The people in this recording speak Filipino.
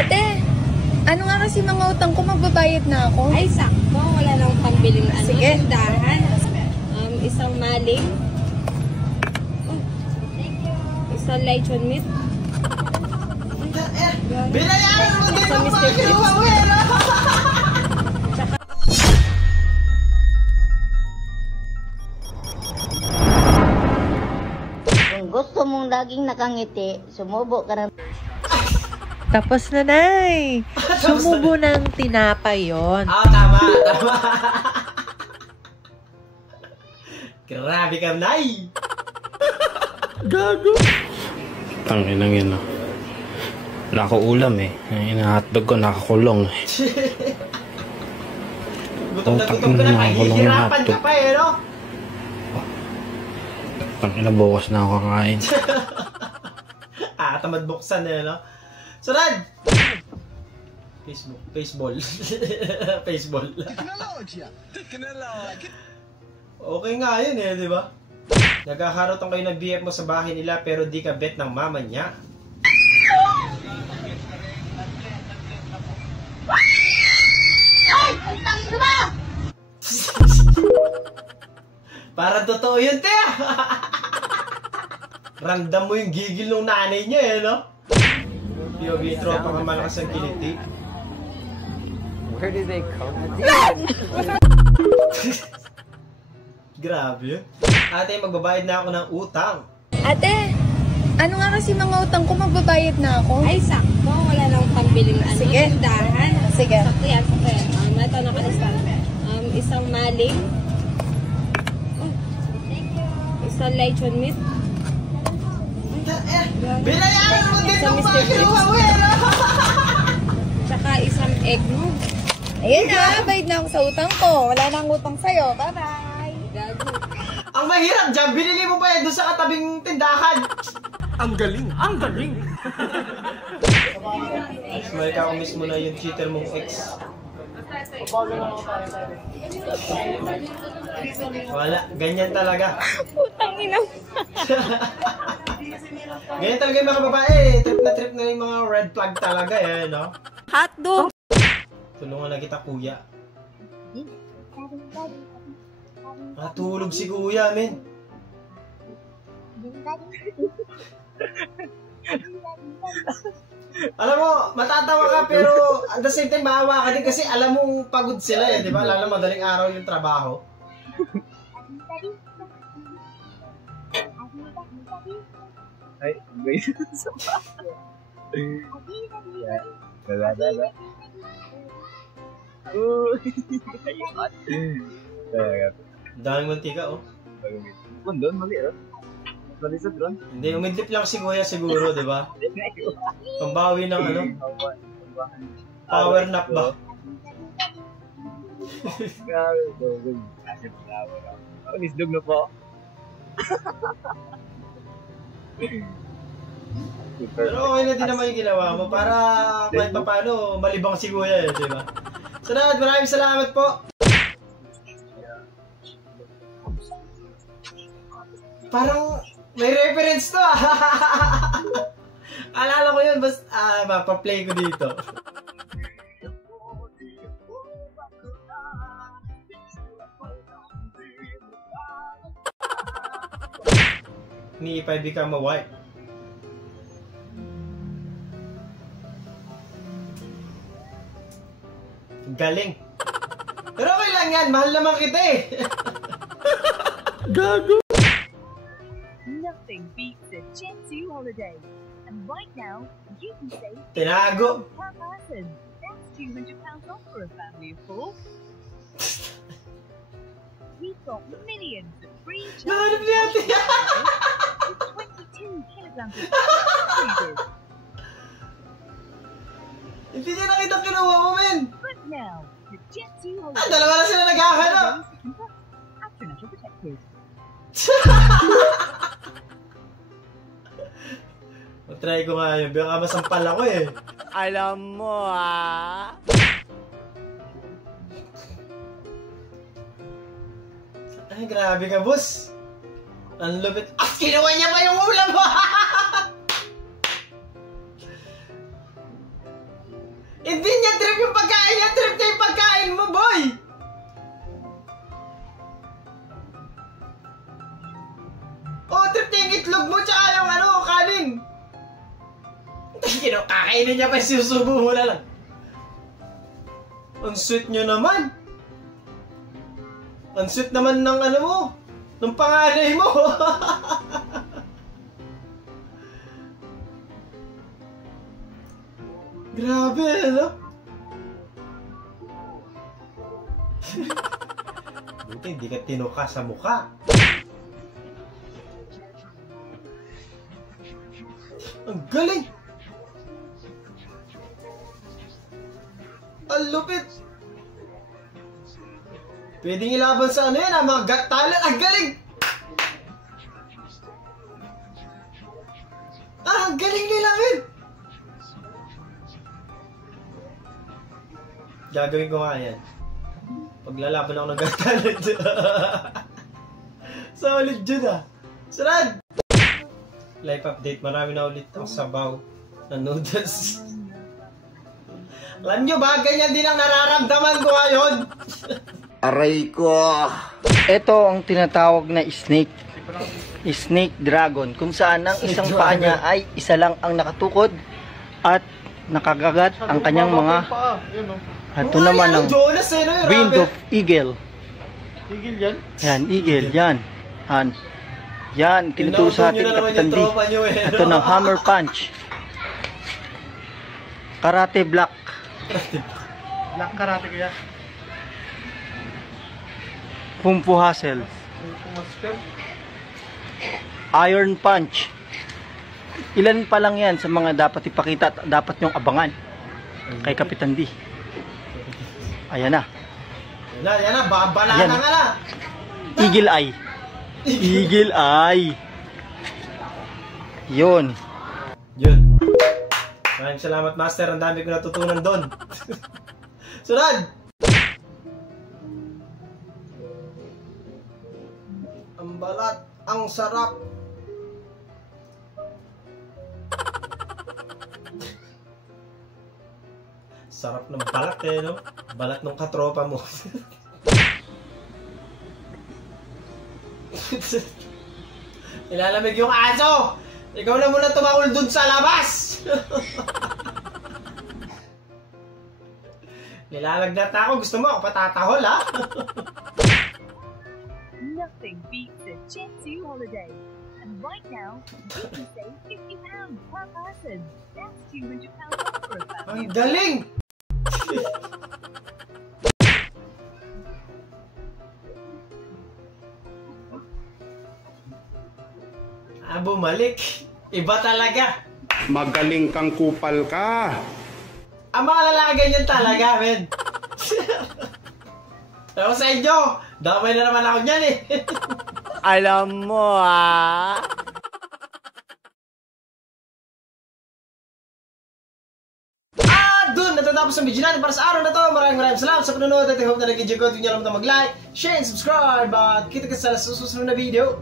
Ate, ano nga kasi mga utang ko, magbabayad na ako. Ay, sakto. Wala nang pambiling Sige. tindahan. Isang maling. Isang lechon meat. Binayaran mo din Isang ang Mr. mga ginawa mo eh, no? Kung gusto mong laging nakangiti, sumubo ka ng... Tapos na, Nay. Sumubo ng tinapay yon. Tama, tama. Grabe ka, Nay. Gago. Tanginang yun, no? Wala ko ulam eh. Yung hotdog ko nakakulong eh. Gutom na gutom ka na, kahihirapan ka pa eh, no? Tangina, bukas na ako kakain. Tamad buksan eh, no? Sunod! Facebook. Baseball. Baseball. Okay nga yun eh, di ba? Nagkakaroon kayo ng BF mo sa bahay nila pero di ka bet ng mama niya. Para totoo yun, te! Ramdam mo yung gigil ng nanay niya eh, no? POV, tropa ka malakas ang kiliti. Where did they come from? Grabe. Ate, magbabayad na ako ng utang. Ate, ano nga kasi mga utang ko, magbabayad na ako. Ay, sakto. Wala nang pambiling Sige. tindahan. Sige. Sakto yan, sakto yan. Ito nakalista. Isang maling. Isang lechon meat. Binayaran mo din Isang ang mga Mr. ginawa mo eh, no? Tsaka isang egg mo. Ayun na, bayad na ako sa utang ko. Wala na ang utang sa'yo. Bye-bye. Gago. Ang mahirap dyan, binili mo pa yan doon sa katabing tindahan. Ang galing! Ang galing! May ka mismo na yung cheater mong ex. Wala, ganyan talaga. Utang ina. Ganyan talaga yung mga babae. Trip na yung mga red flag talaga eh, no? Hotdog. Tulungan na kita, kuya. Natulog si kuya, men. Alam mo, matatawa ka pero at the same time maawa ka din kasi alam mong pagod sila eh, di ba? Lalo madaling araw yung trabaho. Ay, wait. Daming mantika, oh. Doon, mali, mali sa drone. Hindi, umidlip lang si kuya siguro, di ba? Pambawi ng ano? Power nap ba? Grabe, doon. Ang isdog na po. Pero okay na din naman yung ginawa mo para kahit pa paano malibang si kuya eh, di ba? Sunod, maraming salamat po! Parang may reference to ah! Alala ko yun, basta mapaplay ko dito. Me if I become a wife. Galing. Pero okay lang yan, mahal naman kita eh. Gago! Nothing beats a Gen 2 holiday. And right now, you can save Tinago. per person. That's £200 off for a family of 4. We've got millions of free Nahanap niya ate. with 22 kilograms of food. Hindi niya nakita kinuha mo, men. But now, the Gen 2 Ah, holiday dalawa na sila naghahanap. astronaut protected. Try ko nga yun, baka masampal ako eh. Alam mo, ah. Ay, grabe ka, boss. Ang lupit. Ah, kinuha niya pa yung ulam mo! Hindi niya trip yung pagkain niya, trip niya yung pagkain mo, boy! Oh, trip niya yung itlog mo, tsaka yung kanin. Kakainin niya pa yung susubo mo na lang. Ang sweet nyo naman. Ang sweet naman ng mo, ng panganay mo. Grabe, ano? Buti hindi ka tinuka sa mukha. Ang galing! Ang lupit! Pwedeng ilaban sa yan, mga Got Talent. Ang galing! Ang galing nila, men! Gagawin ko nga yan. Paglalaban ako ng Got Talent. Solid yun, Sunod! Life update. Marami na ulit ang sabaw na noodles. Alam nyo ba, ganyan din ang nararamdaman ko ngayon. Aray ko. Ito ang tinatawag na snake. Snake dragon. Kung saan ang isang paa niya ay isa lang ang nakatukod at nakagagat ang kanyang mga... Ito naman ang wind of eagle. Eagle yan? Yan, eagle. Yan. Yan, tinuturo sa ating Kapitan D. Ito ng hammer punch. Karate black. Black karate kaya? Pumpu hustle. Iron punch. Ilan pa lang yan sa mga dapat ipakita at dapat nyong abangan kay Kapitan D. Ayan na. Yan na, babalana nga na. Eagle eye. Eagle eye. Yun. Maraming salamat, Master. Ang dami ko natutunan doon. Sunod! Ang balat, ang sarap. Sarap ng balat no? Balat ng katropa mo. Ilalamig yung aso! Ikaw na muna tumakol dun sa labas! Nilalagnat na ako. Gusto mo ako patatahol, ha? Nothing beats a Chensu holiday. And right now, you can save £50 per person. That's £200 off for a family. Ang galing! Bumalik. Iba talaga. Magaling kang kupal ka. Ang mga lalaki ganyan talaga, men. Pero sa inyo, damay na naman ako niyan eh. Alam mo Doon natatapos ang video natin para sa araw na to. Maraming salamat sa panonood at I hope na nag-enjoy ko. Huwag niyo alam na mag-like, share, and subscribe. At kita ka sa susunod na video.